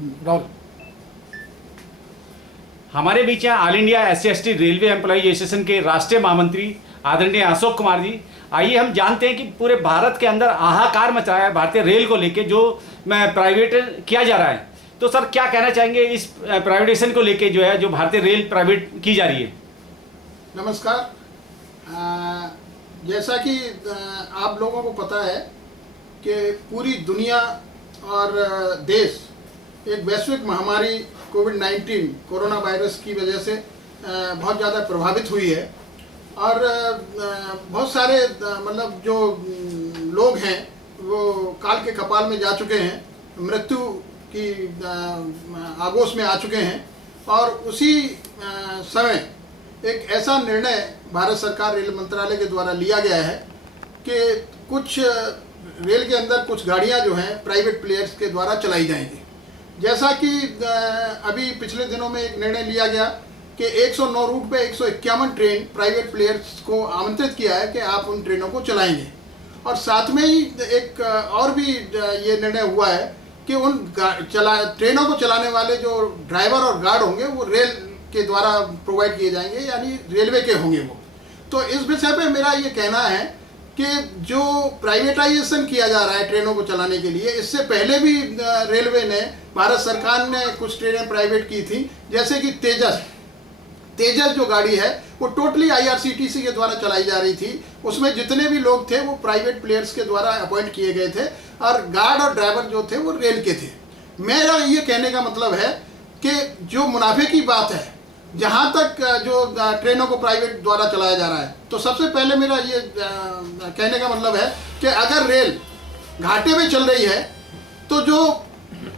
राहुल। हमारे बीच हैं all India SC/ST railway employee association के राष्ट्रीय महामंत्री आदरणीय अशोक कुमार जी। आइए हम जानते हैं कि पूरे भारत के अंदर हाहाकार मचा है भारतीय रेल को लेके, जो प्राइवेट किया जा रहा है। तो सर क्या कहना चाहेंगे इस प्राइवेटाइजेशन को लेके, जो है जो भारतीय रेल प्राइवेट की जा रही है। नमस्कार। जैसा कि आप लोगों को पता है कि पूरी दुनिया और देश एक वैश्विक महामारी कोविड-19 कोरोना वायरस की वजह से बहुत ज़्यादा प्रभावित हुई है और बहुत सारे मतलब जो लोग हैं वो काल के कपाल में जा चुके हैं, मृत्यु की आगोश में आ चुके हैं। और उसी समय एक ऐसा निर्णय भारत सरकार रेल मंत्रालय के द्वारा लिया गया है कि कुछ रेल के अंदर कुछ गाड़ियां जो हैं प्राइवेट प्लेयर्स के द्वारा चलाई जाएंगी। जैसा कि अभी पिछले दिनों में एक निर्णय लिया गया कि 109 रूट पे 151 ट्रेन प्राइवेट प्लेयर्स को आमंत्रित किया है कि आप उन ट्रेनों को चलाएंगे। और साथ में ही एक और भी ये निर्णय हुआ है कि उन ट्रेनों को चलाने वाले जो ड्राइवर और गार्ड होंगे वो रेल के द्वारा प्रोवाइड किए जाएंगे, यानी रेलवे के होंगे वो। तो इस विषय पे मेरा ये कहना है कि जो प्राइवेटाइजेशन किया जा रहा है ट्रेनों को चलाने के लिए, इससे पहले भी रेलवे ने, भारत सरकार ने कुछ ट्रेनें प्राइवेट की थी, जैसे कि तेजस जो गाड़ी है वो टोटली IRCTC के द्वारा चलाई जा रही थी। उसमें जितने भी लोग थे वो प्राइवेट प्लेयर्स के द्वारा अपॉइंट किए गए थे और गार्ड और ड्राइवर जो थे वो रेल के थे। मेरा ये कहने का मतलब है कि जो मुनाफे की बात है, जहाँ तक जो ट्रेनों को प्राइवेट द्वारा चलाया जा रहा है, तो सबसे पहले मेरा ये कहने का मतलब है कि अगर रेल घाटे में चल रही है तो जो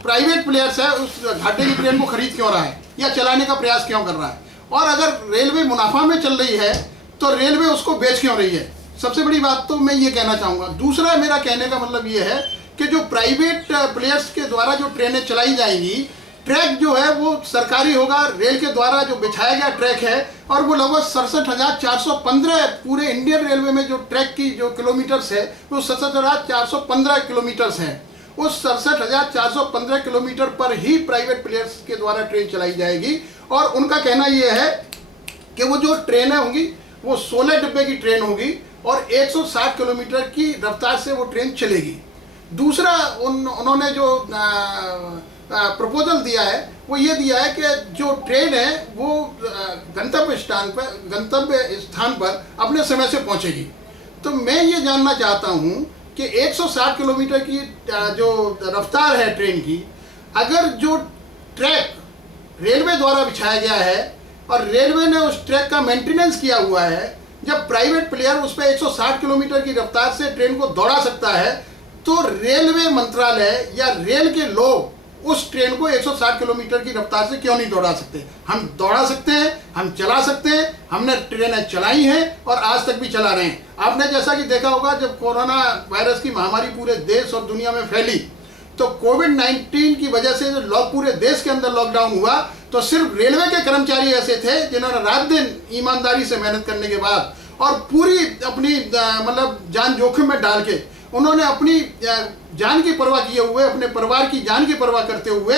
प्राइवेट प्लेयर्स है उस घाटे की ट्रेन को खरीद क्यों रहा है या चलाने का प्रयास क्यों कर रहा है। और अगर रेलवे मुनाफा में चल रही है तो रेलवे उसको बेच क्यों रही है। सबसे बड़ी बात तो मैं ये कहना चाहूँगा। दूसरा मेरा कहने का मतलब ये है कि जो प्राइवेट प्लेयर्स के द्वारा जो ट्रेनें चलाई जाएंगी, ट्रैक जो है वो सरकारी होगा, रेल के द्वारा जो बिछाया गया ट्रैक है, और वो लगभग 67,415 पूरे इंडियन रेलवे में जो ट्रैक की जो किलोमीटर्स है वो 67,415 किलोमीटर्स है। उस 67,415 किलोमीटर पर ही प्राइवेट प्लेयर्स के द्वारा ट्रेन चलाई जाएगी। और उनका कहना यह है कि वो जो ट्रेनें होंगी वो 16 डिब्बे की ट्रेन होगी और 160 किलोमीटर की रफ्तार से वो ट्रेन चलेगी। दूसरा उन्होंने जो प्रपोजल दिया है वो ये दिया है कि जो ट्रेन है वो गंतव्य स्थान पर अपने समय से पहुंचेगी। तो मैं ये जानना चाहता हूं कि 160 किलोमीटर की जो रफ्तार है ट्रेन की, अगर जो ट्रैक रेलवे द्वारा बिछाया गया है और रेलवे ने उस ट्रैक का मेंटेनेंस किया हुआ है, जब प्राइवेट प्लेयर उस पर 160 किलोमीटर की रफ्तार से ट्रेन को दौड़ा सकता है, तो रेलवे मंत्रालय या रेल के लोग उस ट्रेन को 160 किलोमीटर की रफ्तार से क्यों नहीं दौड़ा सकते। हम दौड़ा सकते हैं, हम चला सकते हैं, हमने ट्रेनें चलाई हैं और आज तक भी चला रहे हैं। आपने जैसा कि देखा होगा, जब कोरोना वायरस की महामारी पूरे देश और दुनिया में फैली तो कोविड-19 की वजह से जो पूरे देश के अंदर लॉकडाउन हुआ, तो सिर्फ रेलवे के कर्मचारी ऐसे थे जिन्होंने रात दिन ईमानदारी से मेहनत करने के बाद और पूरी अपनी मतलब जान जोखिम में डाल के उन्होंने अपनी जान की परवाह किए हुए, अपने परिवार की जान की परवाह करते हुए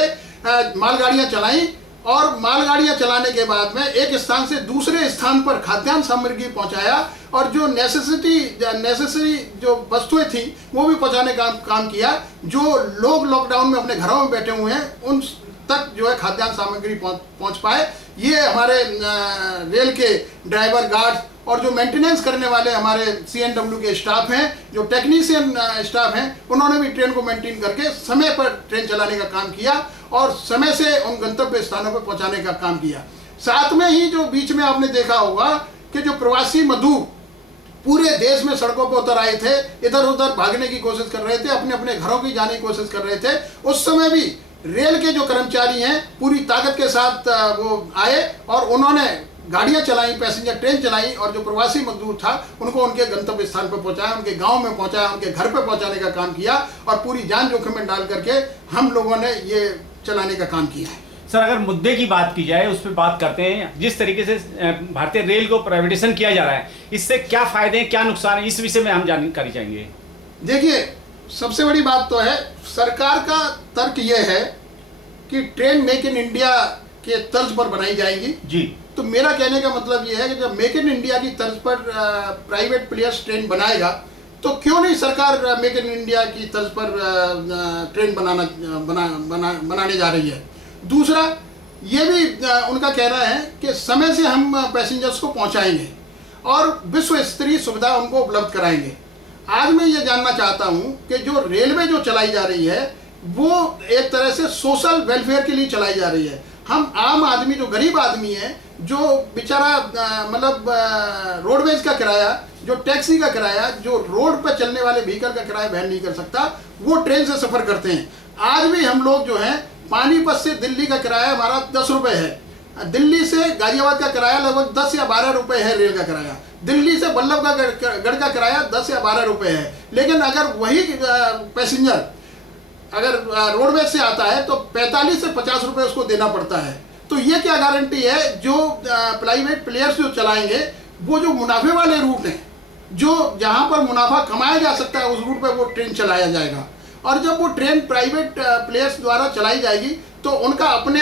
मालगाड़ियां चलाई। और मालगाड़ियां चलाने के बाद में एक स्थान से दूसरे स्थान पर खाद्यान्न सामग्री पहुंचाया और जो नेसेसरी जो वस्तुएं थी वो भी पहुंचाने का काम किया। जो लोग लॉकडाउन में अपने घरों में बैठे हुए हैं उन तक जो है खाद्यान्न सामग्री पहुंच पाए। ये हमारे रेल के ड्राइवर, गार्ड्स और जो मेंटेनेंस करने वाले हमारे CNW के स्टाफ हैं, जो टेक्नीशियन स्टाफ हैं, उन्होंने भी ट्रेन को मेंटेन करके समय पर ट्रेन चलाने का काम किया और समय से उन गंतव्य स्थानों पर पहुंचाने का काम किया। साथ में ही जो बीच में आपने देखा होगा कि जो प्रवासी मजदूर पूरे देश में सड़कों पर उतर आए थे, इधर उधर भागने की कोशिश कर रहे थे, अपने अपने घरों की जाने की कोशिश कर रहे थे, उस समय भी रेल के जो कर्मचारी हैं पूरी ताकत के साथ वो आए और उन्होंने गाड़ियां चलाई, पैसेंजर ट्रेन चलाई और जो प्रवासी मजदूर था उनको उनके गंतव्य स्थान पर पहुंचाया, उनके गांव में पहुंचाया, उनके घर पे पहुंचाने का काम किया और पूरी जान जोखिम में डाल करके हम लोगों ने ये चलाने का काम किया है। सर, अगर मुद्दे की बात की जाए, उस पर बात करते हैं, जिस तरीके से भारतीय रेल को प्राइवेटाइजेशन किया जा रहा है, इससे क्या फायदे हैं, क्या नुकसान है, इस विषय में हम जानकारी चाहेंगे। देखिए, सबसे बड़ी बात तो है, सरकार का तर्क यह है कि ट्रेन मेक इन इंडिया के तर्ज पर बनाई जाएगी जी। तो मेरा कहने का मतलब ये है कि जब मेक इन इंडिया की तर्ज पर प्राइवेट प्लेयर्स ट्रेन बनाएगा तो क्यों नहीं सरकार मेक इन इंडिया की तर्ज पर ट्रेन बनाने जा रही है। दूसरा ये भी उनका कहना है कि समय से हम पैसेंजर्स को पहुंचाएंगे और विश्व स्तरीय सुविधा उनको उपलब्ध कराएंगे। आज मैं ये जानना चाहता हूं कि जो रेलवे जो चलाई जा रही है वो एक तरह से सोशल वेलफेयर के लिए चलाई जा रही है। हम आम आदमी जो गरीब आदमी है जो बेचारा मतलब रोडवेज का किराया, जो टैक्सी का किराया, जो रोड पर चलने वाले व्हीकल का किराया वहन नहीं कर सकता, वो ट्रेन से सफ़र करते हैं। आज भी हम लोग जो हैं पानीपत से दिल्ली का किराया हमारा 10 रुपये है, दिल्ली से गाजियाबाद का किराया लगभग 10 या 12 रुपये है रेल का किराया, दिल्ली से बल्लभगढ़ का किराया 10 या 12 रुपये है। लेकिन अगर वही पैसेंजर अगर रोडवेज से आता है तो 45 से 50 रुपये उसको देना पड़ता है। तो ये क्या गारंटी है जो प्राइवेट प्लेयर्स जो चलाएंगे वो जो मुनाफे वाले रूट हैं, जो जहाँ पर मुनाफा कमाया जा सकता है उस रूट पर वो ट्रेन चलाया जाएगा। और जब वो ट्रेन प्राइवेट प्लेयर्स द्वारा चलाई जाएगी तो उनका अपने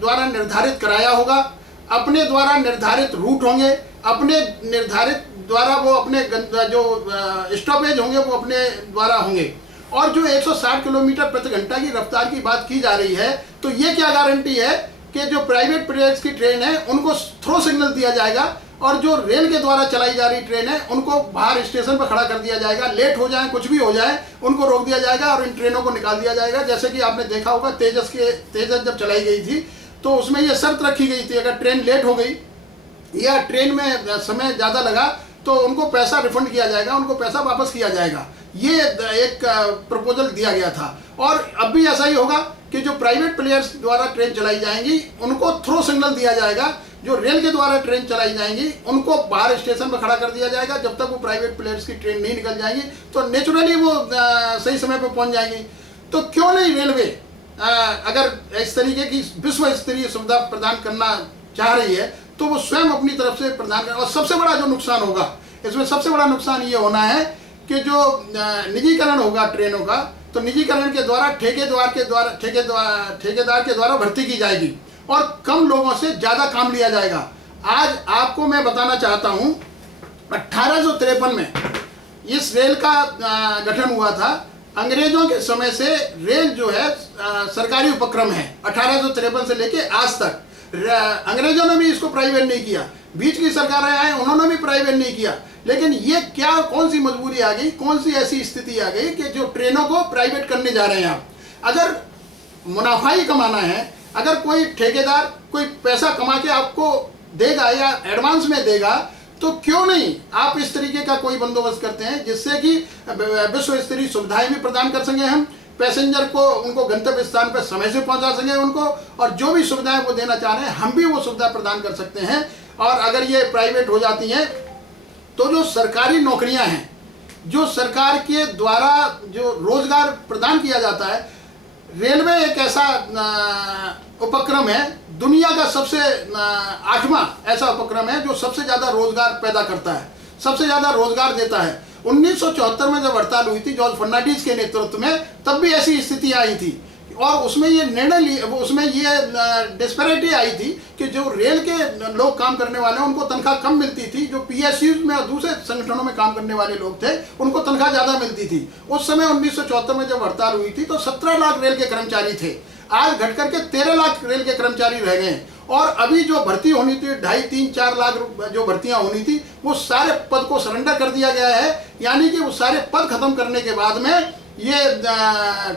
द्वारा निर्धारित किराया होगा, अपने द्वारा निर्धारित रूट होंगे, अपने निर्धारित द्वारा वो अपने जो स्टॉपेज होंगे वो अपने द्वारा होंगे। और जो 160 किलोमीटर प्रति घंटा की रफ्तार की बात की जा रही है तो ये क्या गारंटी है कि जो प्राइवेट प्लेयर्स की ट्रेन है उनको थ्रो सिग्नल दिया जाएगा और जो रेल के द्वारा चलाई जा रही ट्रेन है उनको बाहर स्टेशन पर खड़ा कर दिया जाएगा, लेट हो जाए कुछ भी हो जाए उनको रोक दिया जाएगा और इन ट्रेनों को निकाल दिया जाएगा। जैसे कि आपने देखा होगा तेजस जब चलाई गई थी तो उसमें ये शर्त रखी गई थी अगर ट्रेन लेट हो गई या ट्रेन में समय ज़्यादा लगा तो उनको पैसा रिफंड किया जाएगा, उनको पैसा वापस किया जाएगा। ये एक प्रपोजल दिया गया था। और अब भी ऐसा ही होगा कि जो प्राइवेट प्लेयर्स द्वारा ट्रेन चलाई जाएंगी उनको थ्रो सिग्नल दिया जाएगा, जो रेल के द्वारा ट्रेन चलाई जाएंगी उनको बाहर स्टेशन पर खड़ा कर दिया जाएगा। जब तक वो प्राइवेट प्लेयर्स की ट्रेन नहीं निकल जाएंगी तो नेचुरली वो सही समय पर पहुंच जाएंगी। तो क्यों नहीं रेलवे अगर इस तरीके की विश्व स्तरीय सुविधा प्रदान करना चाह रही है तो वो स्वयं अपनी तरफ से प्रदान करें। और सबसे बड़ा जो नुकसान होगा इसमें, सबसे बड़ा नुकसान ये होना है कि जो निजीकरण होगा ट्रेनों का, तो निजीकरण के द्वारा ठेकेदार के द्वारा भर्ती की जाएगी और कम लोगों से ज़्यादा काम लिया जाएगा। आज आपको मैं बताना चाहता हूँ 1853 में इस रेल का गठन हुआ था। अंग्रेजों के समय से रेल जो है सरकारी उपक्रम है 1853 से लेके आज तक। अंग्रेजों ने भी इसको प्राइवेट नहीं किया, बीच की सरकारें आए उन्होंने भी प्राइवेट नहीं किया। लेकिन ये क्या कौन सी मजबूरी आ गई, कौन सी ऐसी स्थिति आ गई कि जो ट्रेनों को प्राइवेट करने जा रहे हैं आप। अगर मुनाफा ही कमाना है, अगर कोई ठेकेदार कोई पैसा कमा के आपको देगा या एडवांस में देगा तो क्यों नहीं आप इस तरीके का कोई बंदोबस्त करते हैं जिससे कि विश्व स्तरीय सुविधाएं भी प्रदान कर सकें, हम पैसेंजर को उनको गंतव्य स्थान पर समय से पहुंचा सकें उनको, और जो भी सुविधाएं वो देना चाह रहे हैं हम भी वो सुविधा प्रदान कर सकते हैं। और अगर ये प्राइवेट हो जाती हैं तो जो सरकारी नौकरियां हैं, जो सरकार के द्वारा जो रोजगार प्रदान किया जाता है, रेलवे एक ऐसा उपक्रम है, दुनिया का सबसे 8वां ऐसा उपक्रम है जो सबसे ज़्यादा रोजगार पैदा करता है, सबसे ज़्यादा रोजगार देता है। 1974 में जब हड़ताल हुई थी जॉर्ज फर्नांडिस के नेतृत्व में, तब भी ऐसी स्थिति आई थी और उसमें ये निर्णय लिया, उसमें ये डिस्पैरिटी आई थी कि जो रेल के लोग काम करने वाले हैं उनको तनख्वाह कम मिलती थी, जो पीएसयूज में और दूसरे संगठनों में काम करने वाले लोग थे उनको तनख्वाह ज़्यादा मिलती थी। उस समय 1974 में जब हड़ताल हुई थी तो 17 लाख रेल के कर्मचारी थे, आज घट करके 13 लाख रेल के कर्मचारी रह गए। और अभी जो भर्ती होनी थी 2.5, 3, 4 लाख जो भर्तियां होनी थी वो सारे पद को सरेंडर कर दिया गया है। यानी कि वो सारे पद खत्म करने के बाद में ये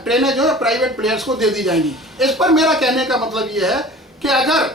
ट्रेनें जो है प्राइवेट प्लेयर्स को दे दी जाएंगी। इस पर मेरा कहने का मतलब ये है कि अगर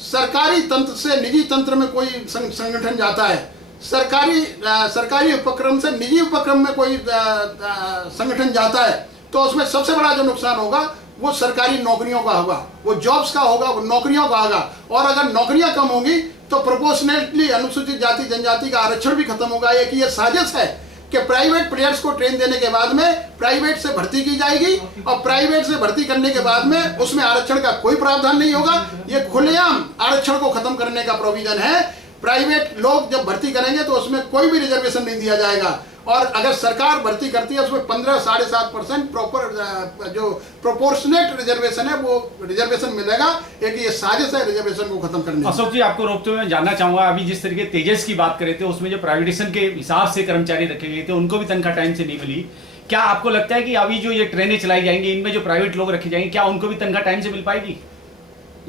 सरकारी तंत्र से निजी तंत्र में कोई संगठन जाता है, सरकारी उपक्रम से निजी उपक्रम में कोई संगठन जाता है तो उसमें सबसे बड़ा जो नुकसान होगा वो सरकारी नौकरियों का होगा, वो जॉब्स का होगा, वो नौकरियों का होगा। और अगर नौकरियां कम होंगी तो प्रोपोर्शनली अनुसूचित जाति जनजाति का आरक्षण भी खत्म होगा। एक ये साजिश है कि प्राइवेट प्लेयर्स को ट्रेन देने के बाद में प्राइवेट से भर्ती की जाएगी और प्राइवेट से भर्ती करने के बाद में उसमें आरक्षण का कोई प्रावधान नहीं होगा। ये खुलेआम आरक्षण को खत्म करने का प्रोविजन है। प्राइवेट लोग जब भर्ती करेंगे तो उसमें कोई भी रिजर्वेशन नहीं दिया जाएगा और अगर सरकार भर्ती करती है उसमें 15-7.5% प्रॉपर जो प्रोपोर्शनेट रिजर्वेशन है वो रिजर्वेशन मिलेगा। एक ये साजिश है रिजर्वेशन को खत्म करने की। अशोक जी, आपको रोकते हुए मैं जानना चाहूंगा, अभी जिस तरीके तेजस की बात करे थे उसमें जो प्राइवेटेशन के हिसाब से कर्मचारी रखे गए थे उनको भी तनख्वाह टाइम से नहीं मिली। क्या आपको लगता है कि अभी जो ये ट्रेनें चलाई जाएंगी इनमें जो प्राइवेट लोग रखे जाएंगे क्या उनको भी तनख्वाह टाइम से मिल पाएगी?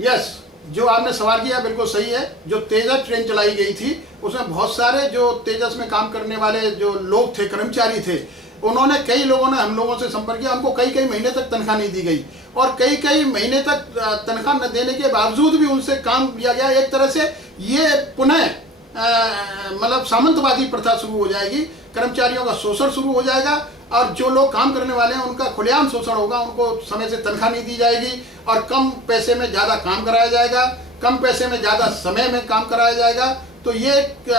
यस, जो आपने सवाल किया बिल्कुल सही है। जो तेजस ट्रेन चलाई गई थी उसमें बहुत सारे जो तेजस में काम करने वाले जो लोग थे, कर्मचारी थे, उन्होंने कई लोगों ने हम लोगों से संपर्क किया, उनको कई महीने तक तनख्वाह नहीं दी गई और कई महीने तक तनख्वाह न देने के बावजूद भी उनसे काम लिया गया। एक तरह से ये पुनः मतलब सामंतवादी प्रथा शुरू हो जाएगी, कर्मचारियों का शोषण शुरू हो जाएगा और जो लोग काम करने वाले हैं उनका खुलेआम शोषण होगा, उनको समय से तनख्वाह नहीं दी जाएगी और कम पैसे में ज़्यादा काम कराया जाएगा, कम पैसे में ज़्यादा समय में काम कराया जाएगा। तो ये एक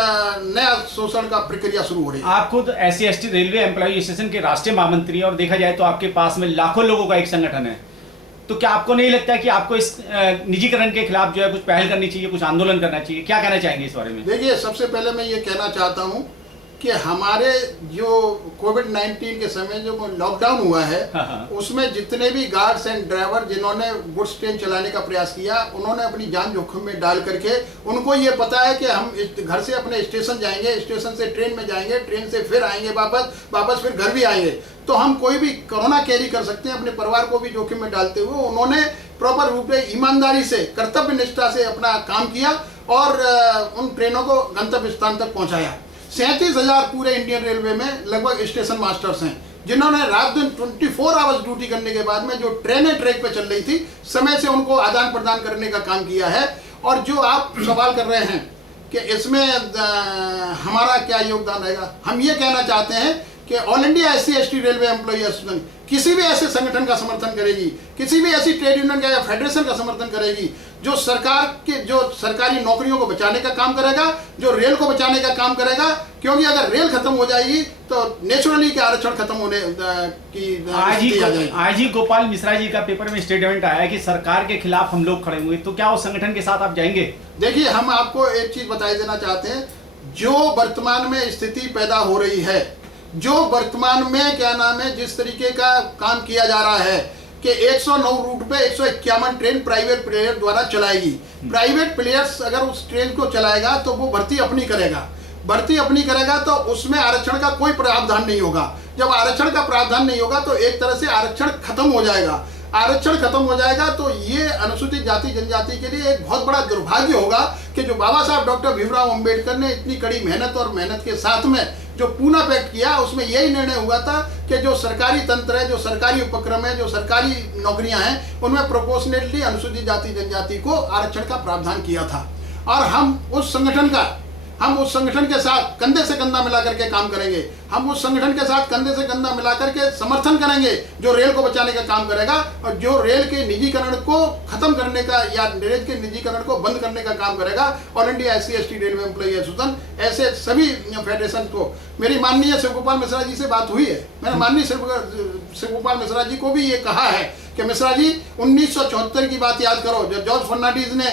नया शोषण का प्रक्रिया शुरू हो रही है। आप खुद SC/ST रेलवे एम्प्लॉय एसोसिएशन के राष्ट्रीय महामंत्री और देखा जाए तो आपके पास में लाखों लोगों का एक संगठन है, तो क्या आपको नहीं लगता है कि आपको इस निजीकरण के खिलाफ जो है कुछ पहल करनी चाहिए, कुछ आंदोलन करना चाहिए? क्या कहना चाहेंगे इस बारे में? देखिए, सबसे पहले मैं ये कहना चाहता हूँ कि हमारे जो कोविड-19 के समय जो लॉकडाउन हुआ है उसमें जितने भी गार्ड्स एंड ड्राइवर जिन्होंने गुड्स ट्रेन चलाने का प्रयास किया उन्होंने अपनी जान जोखिम में डाल करके, उनको ये पता है कि हम घर से अपने स्टेशन जाएंगे, स्टेशन से ट्रेन में जाएंगे, ट्रेन से फिर आएंगे वापस फिर घर भी आएंगे, तो हम कोई भी कोरोना कैरी कर सकते हैं, अपने परिवार को भी जोखिम में डालते हुए उन्होंने प्रॉपर रूप से ईमानदारी से कर्तव्य निष्ठा से अपना काम किया और उन ट्रेनों को गंतव्य स्थान तक पहुंचाया। 37,000 पूरे इंडियन रेलवे में लगभग स्टेशन मास्टर्स हैं जिन्होंने रात दिन 24 आवर्स ड्यूटी करने के बाद में जो ट्रेनें ट्रैक पे चल रही थी समय से उनको आदान प्रदान करने का काम किया है। और जो आप सवाल कर रहे हैं कि इसमें हमारा क्या योगदान रहेगा, हम ये कहना चाहते हैं कि all India SC/ST railway employee association किसी भी ऐसे संगठन का समर्थन करेगी, किसी भी ऐसी ट्रेड यूनियन का या फेडरेशन का समर्थन करेगी जो सरकार के जो सरकारी नौकरियों को बचाने का काम करेगा, जो रेल को बचाने का काम करेगा, क्योंकि अगर रेल खत्म हो जाएगी तो नेचुरली के आरक्षण खत्म होने की आज ही गोपाल मिश्रा जी का पेपर में स्टेटमेंट आया कि सरकार के खिलाफ हम लोग खड़े हुए, तो क्या उस संगठन के साथ आप जाएंगे? देखिए, हम आपको एक चीज बताई देना चाहते हैं, जो वर्तमान में स्थिति पैदा हो रही है, जो वर्तमान में क्या नाम है जिस तरीके का काम किया जा रहा है कि 109 रूट पे 151 ट्रेन प्राइवेट प्लेयर द्वारा चलाएगी। प्राइवेट प्लेयर्स अगर उस ट्रेन को चलाएगा तो वो भर्ती अपनी करेगा तो उसमें आरक्षण का कोई प्रावधान नहीं होगा। जब आरक्षण का प्रावधान नहीं होगा तो एक तरह से आरक्षण खत्म हो जाएगा। आरक्षण खत्म हो जाएगा तो ये अनुसूचित जाति जनजाति के लिए एक बहुत बड़ा दुर्भाग्य होगा कि जो बाबा साहब डॉक्टर भीमराव अंबेडकर ने इतनी कड़ी मेहनत के साथ में जो पूना पैक्ट किया उसमें यही निर्णय हुआ था कि जो सरकारी तंत्र है, जो सरकारी उपक्रम है, जो सरकारी नौकरियां हैं उनमें प्रोपोर्शनेटली अनुसूचित जाति जनजाति को आरक्षण का प्रावधान किया था। और हम उस संगठन के साथ कंधे से कंधा मिला करके काम करेंगे। हम उस संगठन के साथ कंधे से कंधा मिला करके समर्थन करेंगे जो रेल को बचाने का काम करेगा और जो रेल के निजीकरण को खत्म करने का या रेल के निजीकरण को बंद करने का काम करेगा। All India SC/ST railway employee association ऐसे सभी फेडरेशन को, मेरी माननीय शिवगोपाल मिश्रा जी से बात हुई है, मैंने माननीय शिवगोपाल मिश्रा जी को भी ये कहा है कि मिश्रा जी 1974 की बात याद करो जब जॉर्ज फर्नांडिस ने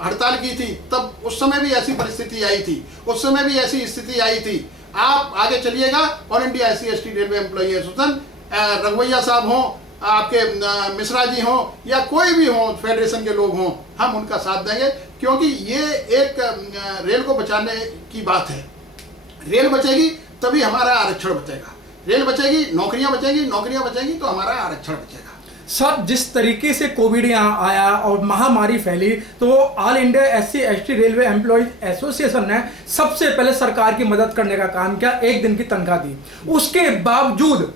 हड़ताल की थी, तब उस समय भी ऐसी परिस्थिति आई थी, उस समय भी ऐसी स्थिति आई थी। आप आगे चलिएगा, all India SC/ST railway employee association, Raghuvaiah साहब हों, आपके मिश्रा जी हों या कोई भी हों, फेडरेशन के लोग हों, हम उनका साथ देंगे क्योंकि ये एक रेल को बचाने की बात है। रेल बचेगी तभी हमारा आरक्षण बचेगा, रेल बचेगी, नौकरियां बचेंगी तो हमारा आरक्षण बचेगा। सर, जिस तरीके से कोविड यहाँ आया और महामारी फैली तो all India SC/ST railway employees association ने सबसे पहले सरकार की मदद करने का काम किया, 1 दिन की तनख्वाह दी। उसके बावजूद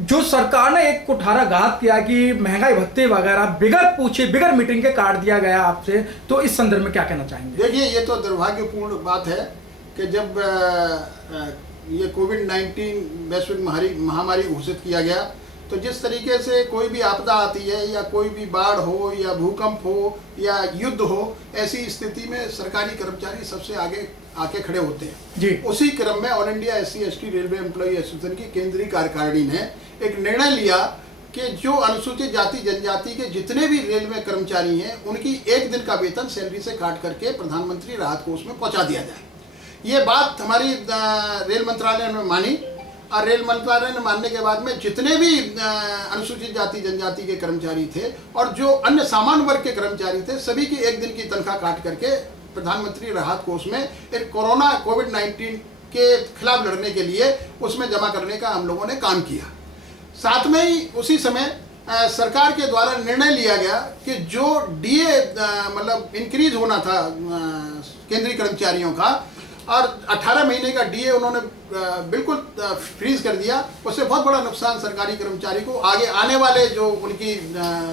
जो सरकार ने एक कुठाराघात किया कि महंगाई भत्ते वगैरह बिगर पूछे बिगर मीटिंग के काट दिया गया आपसे, तो इस संदर्भ में क्या कहना चाहेंगे? देखिए, ये तो दुर्भाग्यपूर्ण बात है कि जब ये कोविड-19 वैश्विक महामारी घोषित किया गया तो जिस तरीके से कोई भी आपदा आती है या कोई भी बाढ़ हो या भूकंप हो या युद्ध हो, ऐसी स्थिति में सरकारी कर्मचारी सबसे आगे आके खड़े होते हैं जी। उसी क्रम में all India SC/ST railway employee association की केंद्रीय कार्यकारिणी ने एक निर्णय लिया कि जो अनुसूचित जाति जनजाति के जितने भी रेलवे कर्मचारी हैं उनकी 1 दिन का वेतन सैलरी से काट करके प्रधानमंत्री राहत कोष में पहुंचा दिया जाए। ये बात हमारी रेल मंत्रालय ने मानी, और रेल मंत्रालय ने मानने के बाद में जितने भी अनुसूचित जाति जनजाति के कर्मचारी थे और जो अन्य सामान्य वर्ग के कर्मचारी थे, सभी की एक दिन की तनख्वाह काट करके प्रधानमंत्री राहत कोष में कोरोना कोविड-19 के खिलाफ लड़ने के लिए उसमें जमा करने का हम लोगों ने काम किया। साथ में ही उसी समय सरकार के द्वारा निर्णय लिया गया कि जो डीए मतलब इंक्रीज होना था केंद्रीय कर्मचारियों का, और 18 महीने का डीए उन्होंने बिल्कुल फ्रीज कर दिया। उससे बहुत बड़ा नुकसान सरकारी कर्मचारी को, आगे आने वाले जो उनकी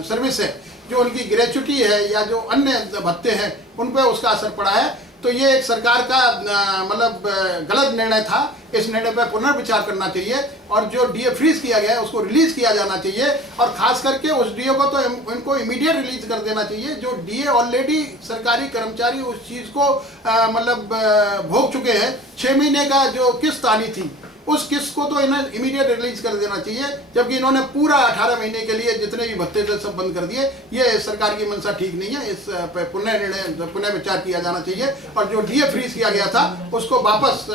सर्विस है, जो उनकी ग्रेच्युटी है या जो अन्य भत्ते हैं, उन पर उसका असर पड़ा है। तो ये एक सरकार का मतलब गलत निर्णय था। इस निर्णय पर पुनर्विचार करना चाहिए और जो डीए फ्रीज किया गया है उसको रिलीज किया जाना चाहिए, और खास करके उस डीए को तो इनको इमीडिएट रिलीज कर देना चाहिए। जो डीए ऑलरेडी सरकारी कर्मचारी उस चीज़ को मतलब भोग चुके हैं, 6 महीने का जो किस्त आनी थी उस किस्त को तो इन्हें इमीडिएट रिलीज कर देना चाहिए, जबकि इन्होंने पूरा 18 महीने के लिए जितने भी भत्ते थे सब बंद कर दिए। ये सरकार की मंशा ठीक नहीं है, इस पुनः विचार किया जाना चाहिए, और जो डीए फ्रीज किया गया था उसको वापस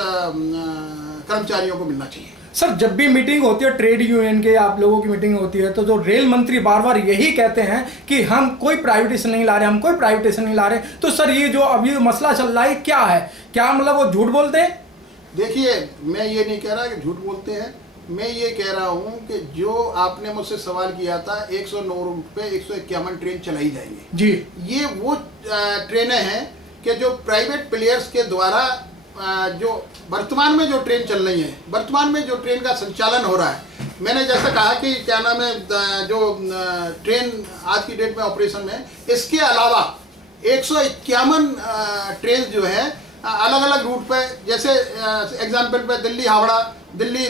कर्मचारियों को मिलना चाहिए। सर, जब भी मीटिंग होती है ट्रेड यूनियन के, आप लोगों की मीटिंग होती है, तो जो रेल मंत्री बार बार यही कहते हैं कि हम कोई प्राइवेटाइजेशन नहीं ला रहे, हम कोई प्राइवेटाइजेशन नहीं ला रहे। तो सर, ये जो अभी मसला चल रहा है क्या है? क्या मतलब वो झूठ बोलते हैं? देखिए, मैं ये नहीं कह रहा कि झूठ बोलते हैं, मैं ये कह रहा हूँ कि जो आपने मुझसे सवाल किया था 109 रूट पे 151 ट्रेन चलाई जाएंगी जी, ये वो ट्रेनें हैं कि जो प्राइवेट प्लेयर्स के द्वारा जो वर्तमान में जो ट्रेन चल रही है, वर्तमान में जो ट्रेन का संचालन हो रहा है। मैंने जैसा कहा कि क्या नाम है, जो ट्रेन आज की डेट में ऑपरेशन में, इसके अलावा 151 ट्रेन जो है अलग अलग रूट पे, जैसे एग्जाम्पल पे दिल्ली हावड़ा, दिल्ली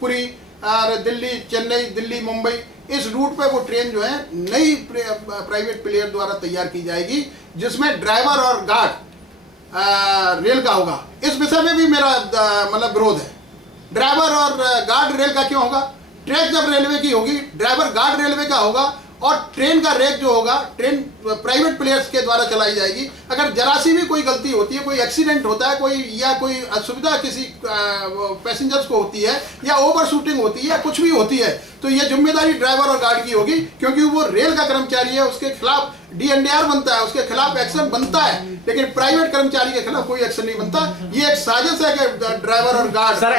पुरी और दिल्ली चेन्नई, दिल्ली मुंबई, इस रूट पे वो ट्रेन जो है नई प्राइवेट प्लेयर द्वारा तैयार की जाएगी, जिसमें ड्राइवर और गार्ड रेल का होगा। इस विषय में भी मेरा मतलब विरोध है। ड्राइवर और गार्ड रेल का क्यों होगा? ट्रैक जब रेलवे की होगी, ड्राइवर गार्ड रेलवे का होगा, और ट्रेन का रेक जो होगा ट्रेन प्राइवेट प्लेयर्स के द्वारा चलाई जाएगी। अगर जरा सी भी कोई गलती होती है, कोई एक्सीडेंट होता है, कोई या कोई असुविधा किसी पैसेंजर्स को होती है, या ओवर शूटिंग होती है, या कुछ भी होती है, तो ये जिम्मेदारी ड्राइवर और गार्ड की होगी, क्योंकि वो रेल का कर्मचारी है, उसके खिलाफ DNDR बनता है, उसके खिलाफ एक्शन बनता है। लेकिन प्राइवेट कर्मचारी के खिलाफ कोई एक्शन नहीं बनता। ये एक साजिश है कि ड्राइवर और गार्ड। सर,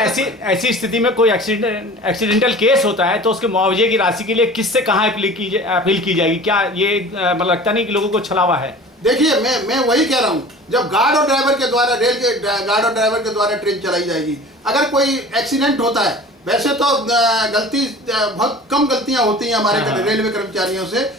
ऐसी स्थिति में कोई एक्सीडेंटल केस होता है तो उसके मुआवजे की राशि के लिए किससे कहाँ अपील की जाएगी? क्या ये मतलब लगता नहीं कि लोगों को छलावा है? देखिए, मैं वही कह रहा हूँ, जब गार्ड और ड्राइवर के द्वारा रेल के गार्ड और ड्राइवर के द्वारा ट्रेन चलाई जाएगी, अगर कोई एक्सीडेंट होता है, वैसे तो गलती बहुत कम गलतियां होती हैं हमारे रेलवे कर्मचारियों से,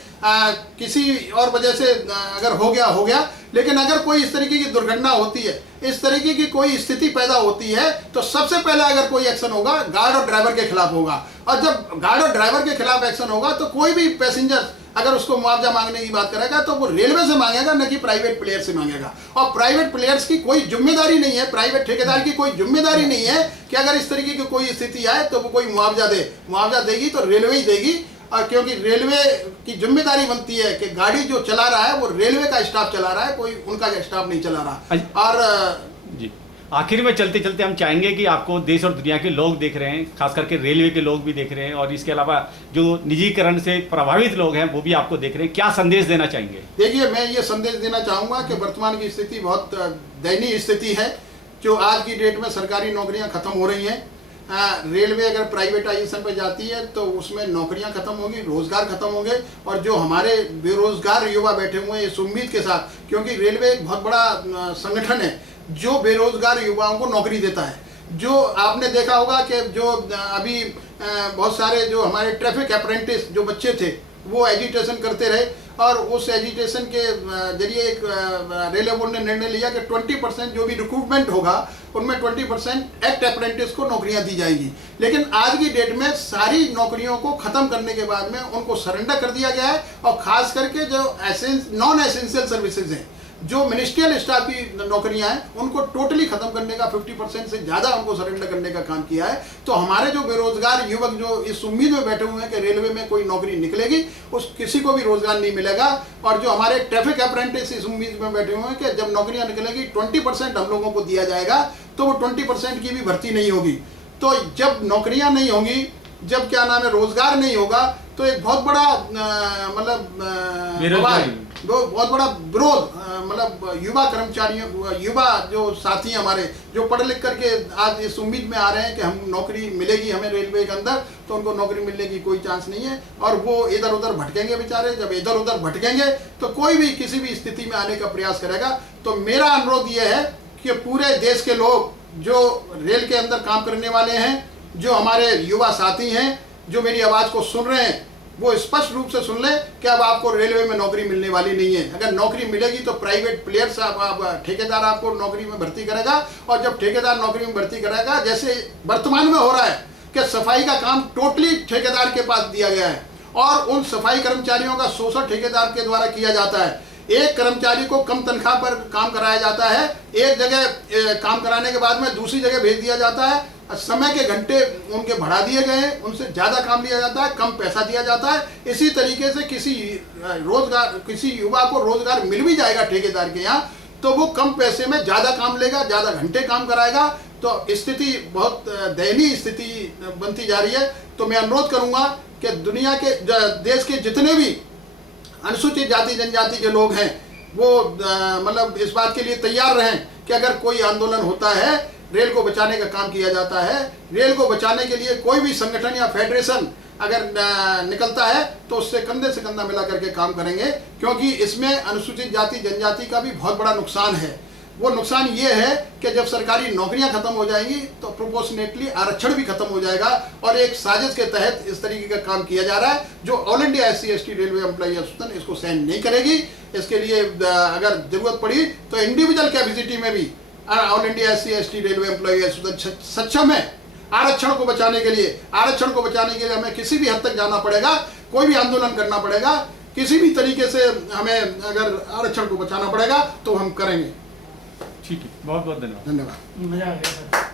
किसी और वजह से अगर हो गया, लेकिन अगर कोई इस तरीके की दुर्घटना होती है, इस तरीके की कोई स्थिति पैदा होती है, तो सबसे पहले अगर कोई एक्शन होगा गार्ड और ड्राइवर के खिलाफ होगा। और जब गार्ड और ड्राइवर के खिलाफ एक्शन होगा तो कोई भी पैसेंजर अगर उसको मुआवजा मांगने की बात करेगा तो वो रेलवे से मांगेगा, न कि प्राइवेट प्लेयर से मांगेगा। और प्राइवेट प्लेयर्स की कोई जिम्मेदारी नहीं है, प्राइवेट ठेकेदार की कोई जिम्मेदारी नहीं है कि अगर इस तरीके की कोई स्थिति आए तो वो कोई मुआवजा दे। मुआवजा देगी तो रेलवे ही देगी, और क्योंकि रेलवे की जिम्मेदारी बनती है कि गाड़ी जो चला रहा है वो रेलवे का स्टाफ चला रहा है, कोई उनका स्टाफ नहीं चला रहा। और जी, आखिर में चलते चलते हम चाहेंगे कि आपको देश और दुनिया के लोग देख रहे हैं, खास करके रेलवे के लोग भी देख रहे हैं, और इसके अलावा जो निजीकरण से प्रभावित लोग हैं वो भी आपको देख रहे हैं, क्या संदेश देना चाहेंगे? देखिए, मैं ये संदेश देना चाहूँगा कि वर्तमान की स्थिति बहुत दयनीय स्थिति है। जो आज की डेट में सरकारी नौकरियाँ खत्म हो रही हैं, रेलवे अगर प्राइवेटाइजेशन पे जाती है तो उसमें नौकरियां खत्म होगी, रोजगार खत्म होंगे, और जो हमारे बेरोजगार युवा बैठे हुए हैं इस उम्मीद के साथ, क्योंकि रेलवे एक बहुत बड़ा संगठन है जो बेरोजगार युवाओं को नौकरी देता है। जो आपने देखा होगा कि जो अभी बहुत सारे जो हमारे ट्रैफिक अप्रेंटिस जो बच्चे थे वो एजुटेशन करते रहे, और उस एजुटेशन के जरिए एक रेलवे बोर्ड ने निर्णय लिया कि 20% जो भी रिक्रूटमेंट होगा उनमें 20% एक्ट अप्रेंटिस को नौकरियां दी जाएगी। लेकिन आज की डेट में सारी नौकरियों को ख़त्म करने के बाद में उनको सरेंडर कर दिया गया है, और ख़ास करके जो नॉन एसेंशियल सर्विसेज हैं, जो मिनिस्ट्रियल स्टाफ की नौकरियां हैं उनको टोटली खत्म करने का 50% से ज़्यादा उनको सरेंडर करने का काम किया है। तो हमारे जो बेरोजगार युवक जो इस उम्मीद में बैठे हुए हैं कि रेलवे में कोई नौकरी निकलेगी, उस किसी को भी रोजगार नहीं मिलेगा। और जो हमारे ट्रैफिक अप्रेंटिस इस उम्मीद में बैठे हुए हैं कि जब नौकरियां निकलेगी 20% हम लोगों को दिया जाएगा, तो वो 20% की भी भर्ती नहीं होगी। तो जब नौकरियां नहीं होंगी, जब क्या नाम है रोजगार नहीं होगा, तो एक बहुत बड़ा बहुत बड़ा विरोध मतलब युवा कर्मचारियों, युवा जो साथी हमारे जो पढ़ लिख करके आज इस उम्मीद में आ रहे हैं कि हम नौकरी मिलेगी हमें रेलवे के अंदर, तो उनको नौकरी मिलने की कोई चांस नहीं है और वो इधर उधर भटकेंगे बेचारे। जब इधर उधर भटकेंगे तो कोई भी किसी भी स्थिति में आने का प्रयास करेगा। तो मेरा अनुरोध ये है कि पूरे देश के लोग जो रेल के अंदर काम करने वाले हैं, जो हमारे युवा साथी हैं, जो मेरी आवाज़ को सुन रहे हैं, वो स्पष्ट रूप से सुन ले कि अब आपको रेलवे में नौकरी मिलने वाली नहीं है। अगर नौकरी मिलेगी तो प्राइवेट प्लेयर्स ठेकेदार आपको नौकरी में भर्ती करेगा। और जब ठेकेदार नौकरी में भर्ती करेगा, जैसे वर्तमान में हो रहा है कि सफाई का काम टोटली ठेकेदार के पास दिया गया है और उन सफाई कर्मचारियों का शोषण ठेकेदार के द्वारा किया जाता है। एक कर्मचारी को कम तनख्वाह पर काम कराया जाता है, एक जगह काम कराने के बाद में दूसरी जगह भेज दिया जाता है, समय के घंटे उनके बढ़ा दिए गए हैं, उनसे ज़्यादा काम लिया जाता है, कम पैसा दिया जाता है। इसी तरीके से किसी युवा को रोजगार मिल भी जाएगा ठेकेदार के यहाँ, तो वो कम पैसे में ज़्यादा काम लेगा, ज़्यादा घंटे काम कराएगा। तो स्थिति बहुत दयनीय स्थिति बनती जा रही है। तो मैं अनुरोध करूँगा कि दुनिया के देश के जितने भी अनुसूचित जाति जनजाति के लोग हैं वो मतलब इस बात के लिए तैयार रहें कि अगर कोई आंदोलन होता है, रेल को बचाने का काम किया जाता है, रेल को बचाने के लिए कोई भी संगठन या फेडरेशन अगर निकलता है तो उससे कंधे से कंधा मिला करके काम करेंगे, क्योंकि इसमें अनुसूचित जाति जनजाति का भी बहुत बड़ा नुकसान है। वो नुकसान ये है कि जब सरकारी नौकरियां खत्म हो जाएंगी तो प्रोपोर्शनेटली आरक्षण भी खत्म हो जाएगा और एक साजिश के तहत इस तरीके का काम किया जा रहा है जो all India SC/ST railway employee association इसको सहन नहीं करेगी। इसके लिए अगर जरूरत पड़ी तो इंडिविजुअल कैपेसिटी में भी all India SC/ST railway employee association सक्षम है आरक्षण को बचाने के लिए। आरक्षण को बचाने के लिए हमें किसी भी हद तक जाना पड़ेगा, कोई भी आंदोलन करना पड़ेगा, किसी भी तरीके से हमें अगर आरक्षण को बचाना पड़ेगा तो हम करेंगे। ठीक है, बहुत बहुत धन्यवाद। धन्यवाद। मजा आ गया।